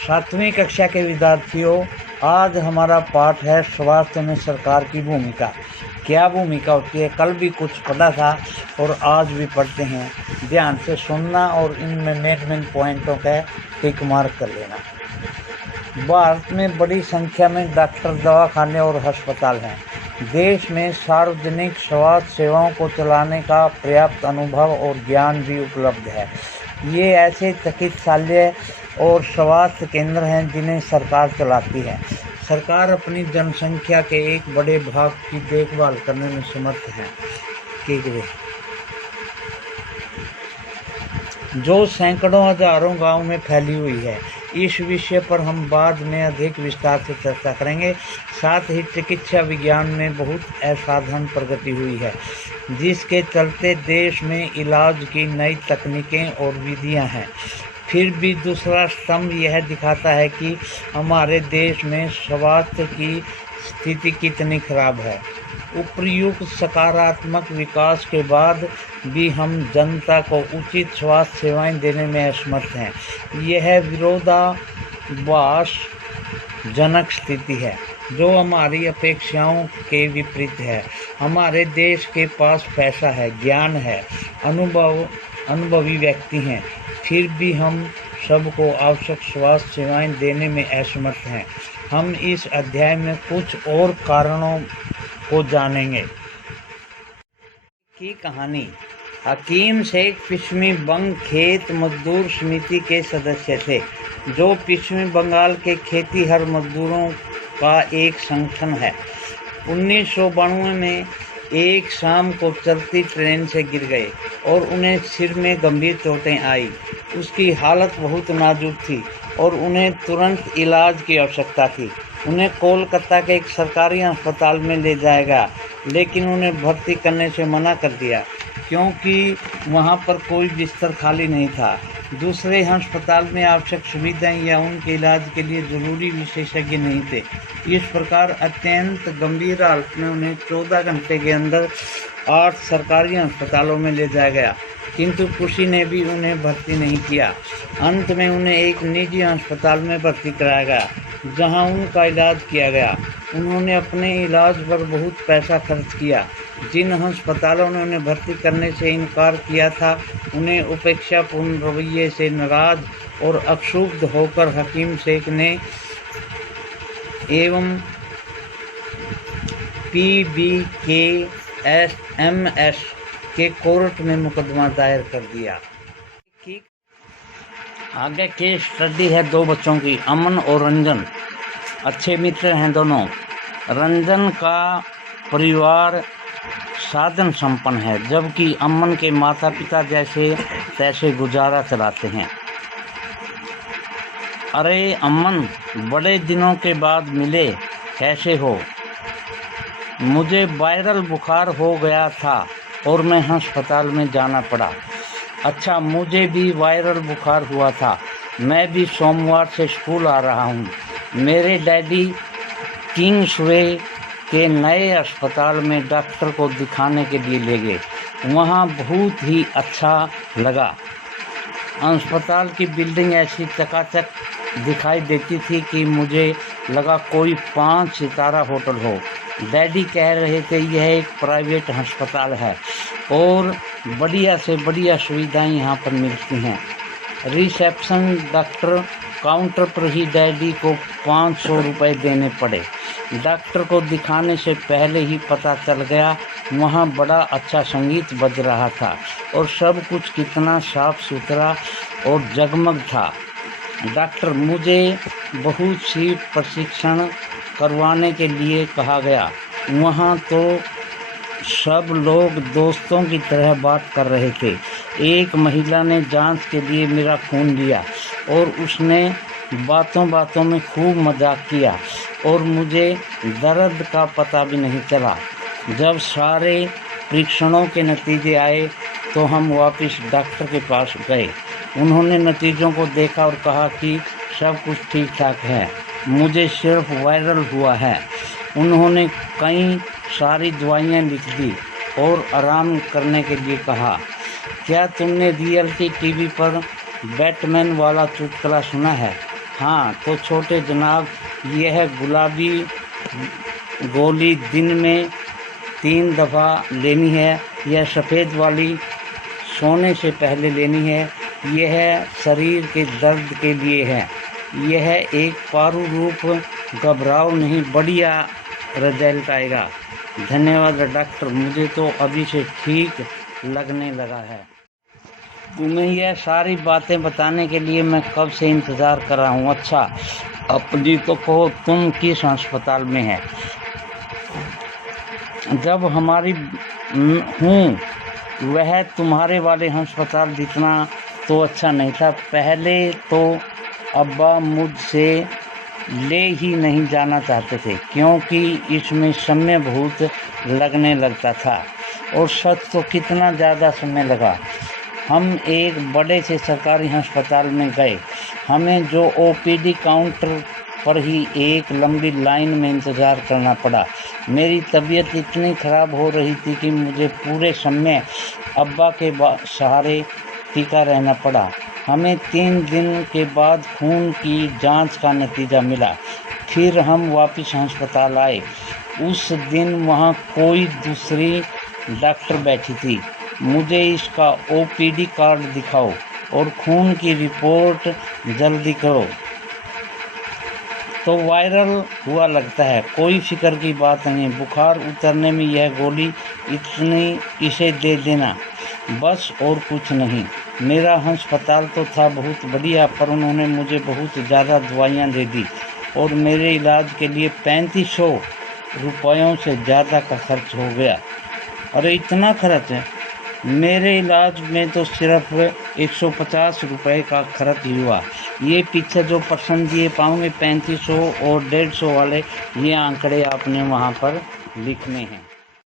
सातवीं कक्षा के विद्यार्थियों, आज हमारा पाठ है स्वास्थ्य में सरकार की भूमिका। क्या भूमिका होती है, कल भी कुछ पढ़ा था और आज भी पढ़ते हैं। ध्यान से सुनना और इनमें मेन पॉइंटों का टिक मार्क कर लेना। भारत में बड़ी संख्या में डॉक्टर, दवाखाने और अस्पताल हैं। देश में सार्वजनिक स्वास्थ्य सेवाओं को चलाने का पर्याप्त अनुभव और ज्ञान भी उपलब्ध है। ये ऐसे चिकित्सालय और स्वास्थ्य केंद्र हैं जिन्हें सरकार चलाती है। सरकार अपनी जनसंख्या के एक बड़े भाग की देखभाल करने में समर्थ है, जो सैकड़ों हजारों गांवों में फैली हुई है। इस विषय पर हम बाद में अधिक विस्तार से चर्चा करेंगे। साथ ही चिकित्सा विज्ञान में बहुत असाधारण प्रगति हुई है, जिसके चलते देश में इलाज की नई तकनीकें और विधियां हैं। फिर भी दूसरा स्तंभ यह दिखाता है कि हमारे देश में स्वास्थ्य की स्थिति कितनी खराब है। उपर्युक्त सकारात्मक विकास के बाद भी हम जनता को उचित स्वास्थ्य सेवाएं देने में असमर्थ हैं। यह विरोधाभासजनक स्थिति है, जो हमारी अपेक्षाओं के विपरीत है। हमारे देश के पास पैसा है, ज्ञान है, अनुभवी व्यक्ति हैं, फिर भी हम सबको आवश्यक स्वास्थ्य सेवाएं देने में असमर्थ हैं। हम इस अध्याय में कुछ और कारणों को जानेंगे। की कहानी। हकीम शेख पश्चिमी बंग खेत मजदूर समिति के सदस्य थे, जो पश्चिमी बंगाल के खेतीहर मजदूरों का एक संगठन है। 1992 में एक शाम को चलती ट्रेन से गिर गए और उन्हें सिर में गंभीर चोटें आई। उसकी हालत बहुत नाजुक थी और उन्हें तुरंत इलाज की आवश्यकता थी। उन्हें कोलकाता के एक सरकारी अस्पताल में ले जाया गया, लेकिन उन्हें भर्ती करने से मना कर दिया क्योंकि वहां पर कोई बिस्तर खाली नहीं था। दूसरे अस्पताल में आवश्यक सुविधाएं या उनके इलाज के लिए जरूरी विशेषज्ञ नहीं थे। इस प्रकार अत्यंत गंभीर हालत में उन्हें 14 घंटे के अंदर 8 सरकारी अस्पतालों में ले जाया गया, किंतु किसी ने भी उन्हें भर्ती नहीं किया। अंत में उन्हें एक निजी अस्पताल में भर्ती कराया गया, जहां उनका इलाज किया गया। उन्होंने अपने इलाज पर बहुत पैसा खर्च किया। जिन अस्पतालों ने उन्हें भर्ती करने से इनकार किया था, उन्हें उपेक्षापूर्ण रवैये से नाराज और अक्षुब्ध होकर हकीम शेख ने एवं PBKSMS के कोर्ट में मुकदमा दायर कर दिया। आगे केस स्टडी है 2 बच्चों की, अमन और रंजन। अच्छे मित्र हैं दोनों। रंजन का परिवार साधन संपन्न है, जबकि अमन के माता पिता जैसे तैसे गुजारा चलाते हैं। अरे अमन, बड़े दिनों के बाद मिले, कैसे हो? मुझे वायरल बुखार हो गया था और मैं अस्पताल में जाना पड़ा। अच्छा, मुझे भी वायरल बुखार हुआ था। मैं भी सोमवार से स्कूल आ रहा हूँ। मेरे डैडी किंग्सवे के नए अस्पताल में डॉक्टर को दिखाने के लिए ले गए। वहाँ बहुत ही अच्छा लगा। अस्पताल की बिल्डिंग ऐसी चकाचक दिखाई देती थी कि मुझे लगा कोई 5 सितारा होटल हो। डैडी कह रहे थे यह एक प्राइवेट अस्पताल है और बढ़िया से बढ़िया सुविधाएं यहाँ पर मिलती हैं। रिसेप्शन डॉक्टर काउंटर पर ही डैडी को 500 रुपये देने पड़े। डॉक्टर को दिखाने से पहले ही पता चल गया वहाँ बड़ा अच्छा संगीत बज रहा था और सब कुछ कितना साफ सुथरा और जगमग था। डॉक्टर, मुझे बहुत सी प्रशिक्षण करवाने के लिए कहा गया। वहाँ तो सब लोग दोस्तों की तरह बात कर रहे थे। एक महिला ने जांच के लिए मेरा खून लिया और उसने बातों बातों में खूब मजाक किया और मुझे दर्द का पता भी नहीं चला। जब सारे परीक्षणों के नतीजे आए तो हम वापस डॉक्टर के पास गए। उन्होंने नतीजों को देखा और कहा कि सब कुछ ठीक ठाक है, मुझे सिर्फ वायरल हुआ है। उन्होंने कई सारी दवाइयाँ लिख दी और आराम करने के लिए कहा। क्या तुमने रियलिटी टीवी पर बैटमैन वाला चुटकुला सुना है? हाँ तो छोटे जनाब, यह गुलाबी गोली दिन में 3 दफ़ा लेनी है। यह सफ़ेद वाली सोने से पहले लेनी है। यह शरीर के दर्द के लिए है। यह एक पारू रूप, घबराओ नहीं, बढ़िया रिजल्ट आएगा। धन्यवाद डॉक्टर, मुझे तो अभी से ठीक लगने लगा है। तुम्हें यह सारी बातें बताने के लिए मैं कब से इंतज़ार कर रहा हूँ। अच्छा अपनी तो कहो, तुम किस अस्पताल में है? जब हमारी हूँ वह तुम्हारे वाले अस्पताल जितना तो अच्छा नहीं था। पहले तो अब्बा मुझसे ले ही नहीं जाना चाहते थे, क्योंकि इसमें समय बहुत लगने लगता था। और सच तो कितना ज़्यादा समय लगा। हम एक बड़े से सरकारी अस्पताल में गए। हमें जो ओपीडी काउंटर पर ही एक लंबी लाइन में इंतज़ार करना पड़ा। मेरी तबीयत इतनी ख़राब हो रही थी कि मुझे पूरे समय अब्बा के सहारे टीका रहना पड़ा। हमें 3 दिन के बाद खून की जांच का नतीजा मिला। फिर हम वापस अस्पताल आए। उस दिन वहाँ कोई दूसरी डॉक्टर बैठी थी। मुझे इसका ओपीडी कार्ड दिखाओ और खून की रिपोर्ट जल्दी करो। तो वायरल हुआ लगता है। कोई फिक्र की बात नहीं, बुखार उतरने में यह गोली इतनी, इसे दे देना बस, और कुछ नहीं। मेरा अस्पताल तो था बहुत बढ़िया, पर उन्होंने मुझे बहुत ज़्यादा दवाइयाँ दे दी और मेरे इलाज के लिए 3500 रुपयों से ज़्यादा का खर्च हो गया। अरे इतना खर्च है? मेरे इलाज में तो सिर्फ 150 रुपये का खर्च ही हुआ। ये पीछे जो पर्सन दिए पाओगे 3500 और 150 वाले, ये आंकड़े आपने वहाँ पर लिखने हैं।